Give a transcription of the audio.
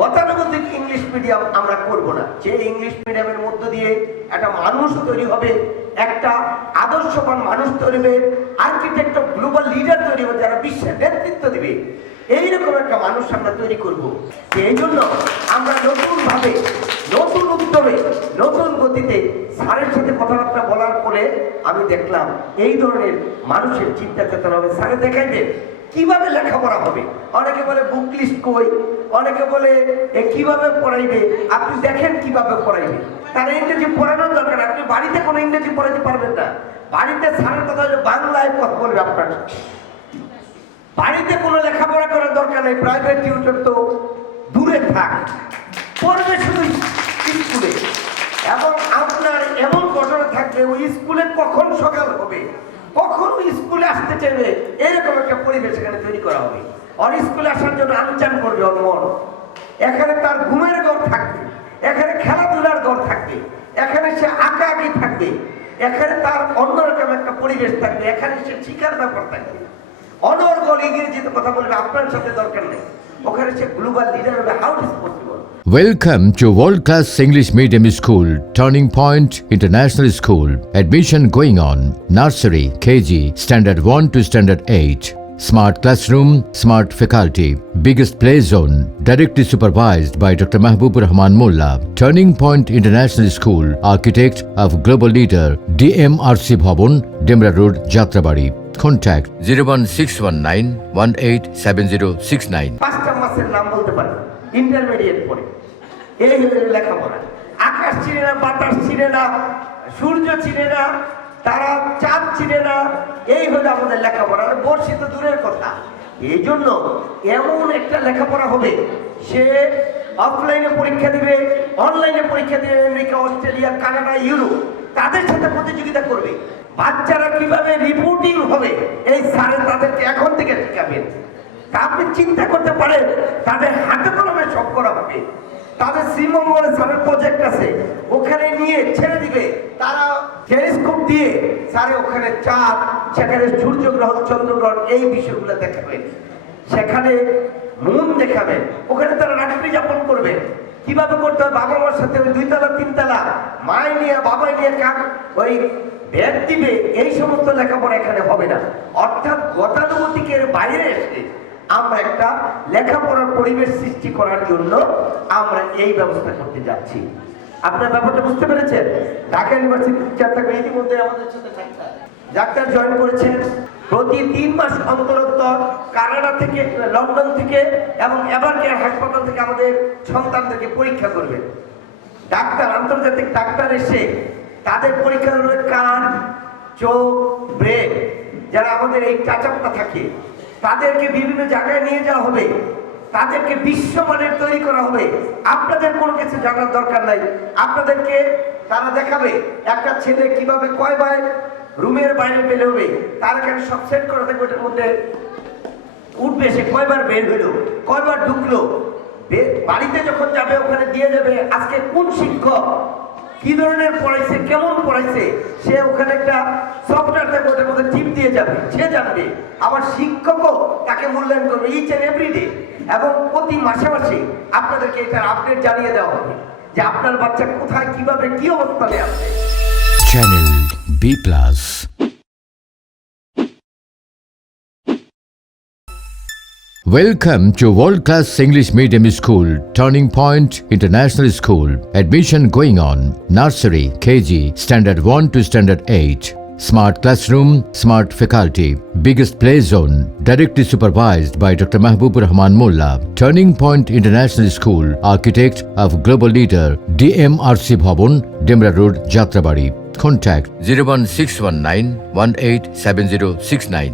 গতানুগতিক English medium আমরা করব না। যে ইংলিশ মিডিয়ামের মধ্য দিয়ে একটা মানুষ তৈরি হবে, একটা আদর্শবান মানুষ তৈরি হবে, আর্কিটেক্ট অফ গ্লোবাল লিডার তৈরি হবে, যারা বিশ্বের নেতৃত্ব দিবে, এইরকম একটা মানুষ আমরা তৈরি করব। এই জন্য আমরা নতুনভাবে, নতুন উদ্যমে, নতুন গতিতে স্যারের সাথে কথাবার্তা বলার পরে আমি দেখলাম এই ধরনের মানুষের চিন্তা চেতনা হবে। স্যারে দেখাইবেন কিভাবে লেখাপড়া হবে। অনেকে বলে বুক লিস্ট কই, অনেকে বলে কিভাবে পড়াইবে। আপনি দেখেন কিভাবে পড়াইবে। তার ইংরেজি পড়ানোর দরকার। আপনি বাড়িতে কোনো ইংরেজি পড়াইতে পারবেন না। বাড়িতে স্যারের কথা হলে বাংলায় কথা বলবে আপনার। বাড়িতে কোনো লেখাপড়া করার দরকার নেই। প্রাইভেট টিউটর তো দূরে থাক, পড়বে শুধু স্কুলে। এবং আপনার এমন ঘটনা থাকবে ওই স্কুলে কখন সকাল হবে, কখন স্কুলে আসতে চাইবে, এরকম একটা পরিবেশ এখানে তৈরি করা হবে। অন স্কুলে আসার জন্য আনচান করবে ওর মন। এখানে তার ঘুমের ঘর থাকবে, এখানে খেলাধুলার ঘর থাকবে, এখানে সে আঁকাআঁকি থাকবে, এখানে তার অন্যরকম একটা পরিবেশ থাকবে, এখানে সে শিকার ব্যাপার থাকবে। অনর্গল ইংরেজিতে কথা বলবে, আপনার সাথে দরকার নেই। ওখানে সে গ্লোবাল লিডার হবে। How is possible? Welcome to World Class English Medium School, Turning Point International School. Admission going on. Nursery, KG, Standard 1 to Standard 8. Smart classroom, smart faculty. Biggest play zone. Directly supervised by Dr. Mahbubur Rahman Mulla. Turning Point International School, architect of global leader DMRC Bhavan, Demra Road, Jatrabari. Contact 01619 187069. পাঁচটা মাসের নাম বলতে পারে intermediate পড়ে। এই হলো লেখাপড়া। আকাশ চিনে না, বাতাস চিনে না, সূর্য চিনে না, তারা চাঁদ চিনে না। এই হলো আমাদের লেখাপড়া। বর্ষি তো দূরের কথা। এই জন্য এমন একটা লেখাপড়া হবে, সে অফলাইনে পরীক্ষা দিবে, অনলাইনে পরীক্ষা দিবে, আমেরিকা, অস্ট্রেলিয়া, কানাডা, ইউরোপ, তাদের সাথে প্রতিযোগিতা করবে। বাচ্চারা কিভাবে রিপোর্টিং হবে, এই স্যারে তাদেরকে এখন থেকে শেখাবেন। তা আপনি চিন্তা করতে পারেন, তাদের হাতে কলমে সব করা হবে। তাদের শ্রীমঙ্গলে স্যারের প্রজেক্ট আছে, ওখানে নিয়ে ছেড়ে দিবে। তারা টেলিস্কোপ দিয়ে স্যারে ওখানে চাঁদ, সেখানে সূর্যগ্রহণ, চন্দ্রগ্রহণ, এই বিষয়গুলো দেখাবেন। সেখানে মুন দেখাবেন। ওখানে তারা রাত্রি যাপন করবে। কিভাবে করতে হয়, বাবা মার সাথে ওই 2 তলা 3 তলা মায় নিয়ে, বাবাই নিয়ে ওই ব্যাগ দিবে। এই সমস্ত লেখাপড়া এখানে হবে না। অর্থাৎ গতানুগতিকের বাইরে এসে আমরা একটা লেখাপড়ার পরিবেশ সৃষ্টি করার জন্য আমরা এই ব্যবস্থা করতে যাচ্ছি। আপনার ব্যাপারটা বুঝতে পেরেছেন? ঢাকা ইউনিভার্সিটি টিচার থাকবে, ইতিমধ্যে আমাদের সাথে ডাক্তার জয়েন করেছেন। প্রতি 3 মাস অন্তর অন্তর কানাডা থেকে, লন্ডন থেকে এবং এভারকেয়ার হাসপাতাল থেকে আমাদের সন্তানদেরকে পরীক্ষা করবে। ডাক্তার, আন্তর্জাতিক ডাক্তার এসে তাদের পরীক্ষা করবে কান, চোখ, ব্রেন। যারা আমাদের এই টাচআপটা থাকে, তাদেরকে বিভিন্ন জায়গায় নিয়ে যাওয়া হবে, তাদেরকে বিশ্বমানের তৈরি করা হবে। আপনাদের কোনো কিছু জানার দরকার নাই। আপনাদেরকে তারা দেখাবে একটা ছেলে কিভাবে কয়বার রুমের বাইরে বের হবে, তার এখানে সব সেট করা থাকবে। ওটার মধ্যে উঠবে, সে কয়বার বের হইলো, কয়বার ঢুকলো, বাড়িতে যখন যাবে ওখানে দিয়ে যাবে আজকে কোন শিক্ষক কি ধরনের পড়াইছে, কেমন পড়াইছে। সে ওখানে একটা সফটওয়্যার থাকবে, ওটার মধ্যে টিপ দিয়ে যাবে, সে জানবে। আবার শিক্ষকও তাকে মূল্যায়ন করবে ইচ এন্ড এভরি ডে। এবং প্রতি মাসে মাসে আপনাদেরকে এটার আপডেট জানিয়ে দেওয়া হবে যে আপনার বাচ্চা কোথায়, কিভাবে, কি অবস্থানে আছে। Channel B+. Welcome to World Class English Medium School, Turning Point International School. Admission going on. Nursery, KG, Standard 1 to Standard 8. Smart classroom, smart faculty. Biggest play zone. Directly supervised by Dr. Mahbubur Rahman Mulla. Turning Point International School, architect of global leader DMRC Bhavan, Demra Road, Jatrabari. Contact 01619 187069.